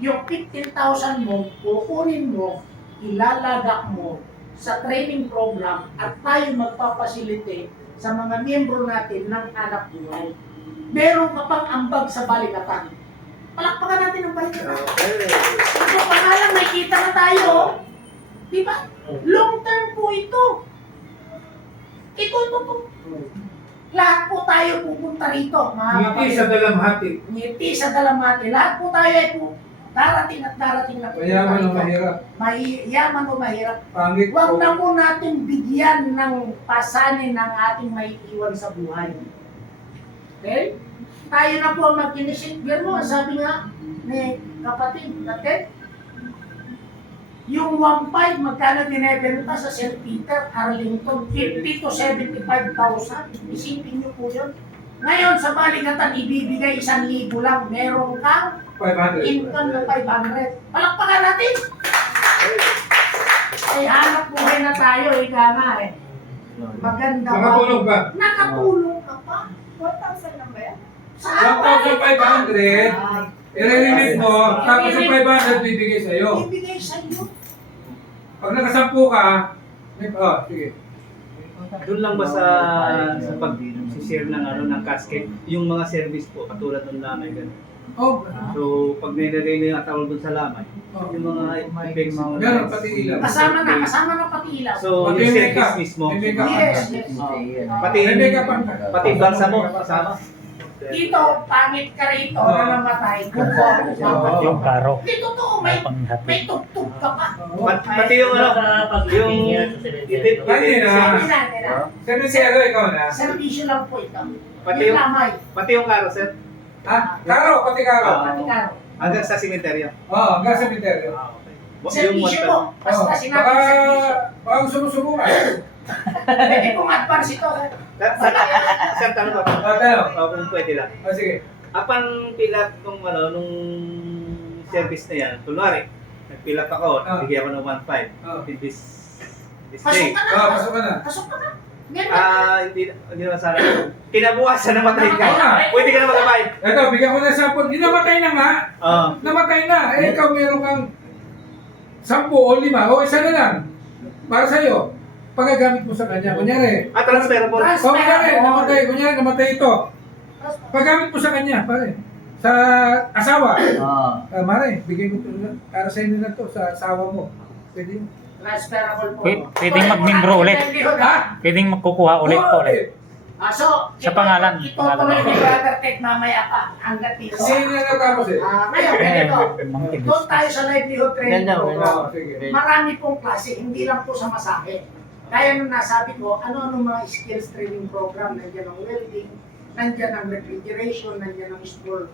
yung 15,000 mo, kukunin mo, ilalagak mo sa training program at tayo magpapasilite sa mga miyembro natin ng anak buhay. Meron ka pang ambag sa balikatan. Palakpakan natin ang balikatan. Ito pa nga lang, may kita na tayo. Di ba? Long term po ito. Ito. Lahat po tayo pupunta rito. Ngiti sa dalamhati. Ngiti sa dalamhati. Lahat po tayo ay po darating at darating na po. Mayaman o mahirap. Yaman o mahirap. Pangit Huwag o na po natin bigyan ng pasanin ng ating maiiwan sa buhay. Okay? Tayo na po ang mag-initiate. Pero mo, sabi nga ni kapatid, natin, yung 1.5 magkano binebenta sa St. Peter, Arlington, 50 to 75,000. Isipin niyo po yun. Ngayon sa balikatan, ibibigay 1,000 lang. Meron kang 500. income na 500. Palakpakan natin! Ay, hanap buhay na tayo, ika nga eh. Maganda ba? Nakatulog ka. Nakatulong ka pa? 4,000 lang ba yan? Sa 1,500. I-remit mo, tapos yung 500 bibigay sa'yo. ibigay sa iyo. Pag nakasampu ka, sige. Doon lang ba sa pag-share ng ng casket, yung mga service po katulad ng lamay ganun. Oh, So pag nilagay na yung tawag doon sa lamay, yung mga effects meron pati ilaw. Kasama na pati ilaw. So Pati yung yung makeup. service mismo, May makeup. Yes. pati May makeup pa. pati bansa mo kasama. Dito, pangit ka rito na namatay. Yung karo. Dito to, may tugtog ka pa. Pati yung yung Kanina. Nila. Serbisero, ikaw na. Servisyo lang po ito. Pati Yung yung- lamay. pati yung karo sir, Ha? Karo, pati karo. Pati karo. hanggang sa sementeryo. Oo, hanggang sa cemetery. Servisyo po. Basta Oo, sinabi baka, servisyo. baka sumusubo ka. Pwede pong advance ito. Sir, tanong ba? Tanong. Kung pwede lang. Sige. Apan pilat nung service na yan, kunwari, nagpilat ako, bigyan ko ng 1.5 this Pasok day. ka na. Pasok ka na. Pasok ka na. Ganyan. Hindi naman sana. Kinabukasan namatay ka. Namatay. Pwede ka na magkabay. Ito, bigyan ko na sa di namatay na nga. Namatay na. Eh, ikaw meron kang 10 o 5 o isa na lang. Para sa'yo. Pagagamit mo sa kanya. Kunyari. Transferable. O, kunyari, namatay. Kunyari, namatay ito. Paggamit mo sa kanya, pare. Sa asawa. Mare, bigay mo ito. Para sa inyo na to sa asawa mo. Pwede yun. Transferable po. Pwedeng mag-membro ulit. Ha? Pwedeng magkukuha ulit po ulit. So, Sa pangalan. Itutuloy ni Brother Tek mamaya pa hanggat dito. Hindi na natapos eh. Ngayon, ganito. Doon tayo sa livelihood training program. Oo, sige. Marami pong klase, hindi lang po sa masahe. Kaya nung nasabi ko, ano-ano mga skills training program, nandiyan ang welding, nandiyan ang refrigeration, nandiyan ang small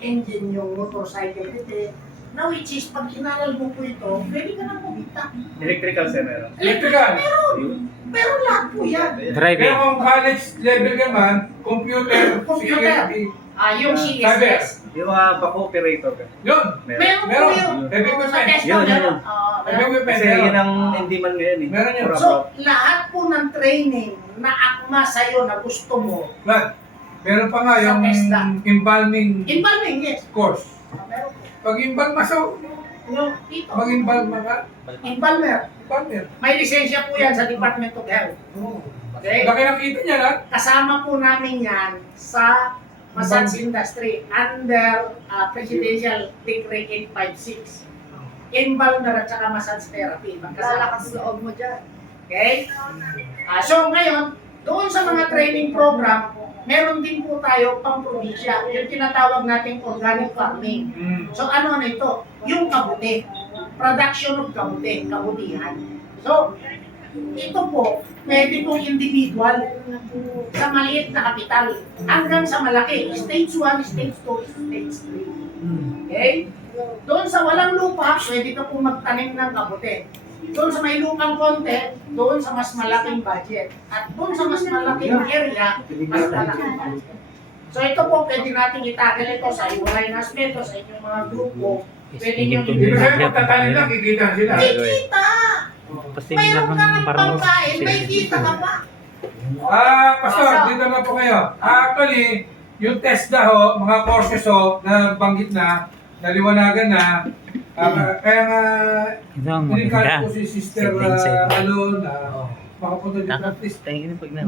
engine, yung motorcycle repair, na which is, pag inaral mo po ito, pwede ka na kumita. Electrical sir meron. Electrical. Pero lahat po yan. Pero Driving. kung college level naman, computer, Computer. security. Yung CSS. Yung mga bako operator ka. Yun. Meron po Meron. yun. Heavy Sa equipment. test Yun, meron. yun. Heavy equipment. Kasi yun ang hindi man ngayon eh. Meron yun. So, lahat po ng training na akma sa'yo na gusto mo, But, meron pa nga Sa yung TESDA. embalming involving, yes. course. Meron po. Pag embalm so, Yung dito, mag-embalm ka, embalmer. embalmer. May lisensya po yan sa Department of Health. Okay? Laki nakita niya na. Kasama po namin yan sa massage industry under Presidential Decree 856. Embalmer at saka massage therapy. Lalakas loob mo dyan. Okay? So ngayon, doon sa mga training program, meron din po tayo pang probinsya. Yung tinatawag nating organic farming. So ano na ito? Yung kabuti. Production of kabuti. Kabutihan. So, ito po, pwede pong individual sa maliit na kapital hanggang sa malaki. Stage 1, stage 2, stage 3. Okay? Doon sa walang lupa, pwede ka pong magtanim ng kabuti. Doon sa may lupang konti, doon sa mas malaking budget. At doon sa mas malaking area, mas malaking budget. So ito po, pwede natin itakil ito sa iwalay na aspeto, sa inyong mga grupo. Pwede nyo Hindi ba sa'yo pagtatanin lang, kikita sila. May kita! Mayroon ka ng pangkain, may kita ka pa. Pastor, dito na po kayo. Actually, yung TESDA ho, mga courses ho, na banggit na naliwanagan na, kaya nga, Ito ang in-encourage maganda. ko si Sister Sibling, sibling. Alon na makapunta din Taka, practice. tingin pag na.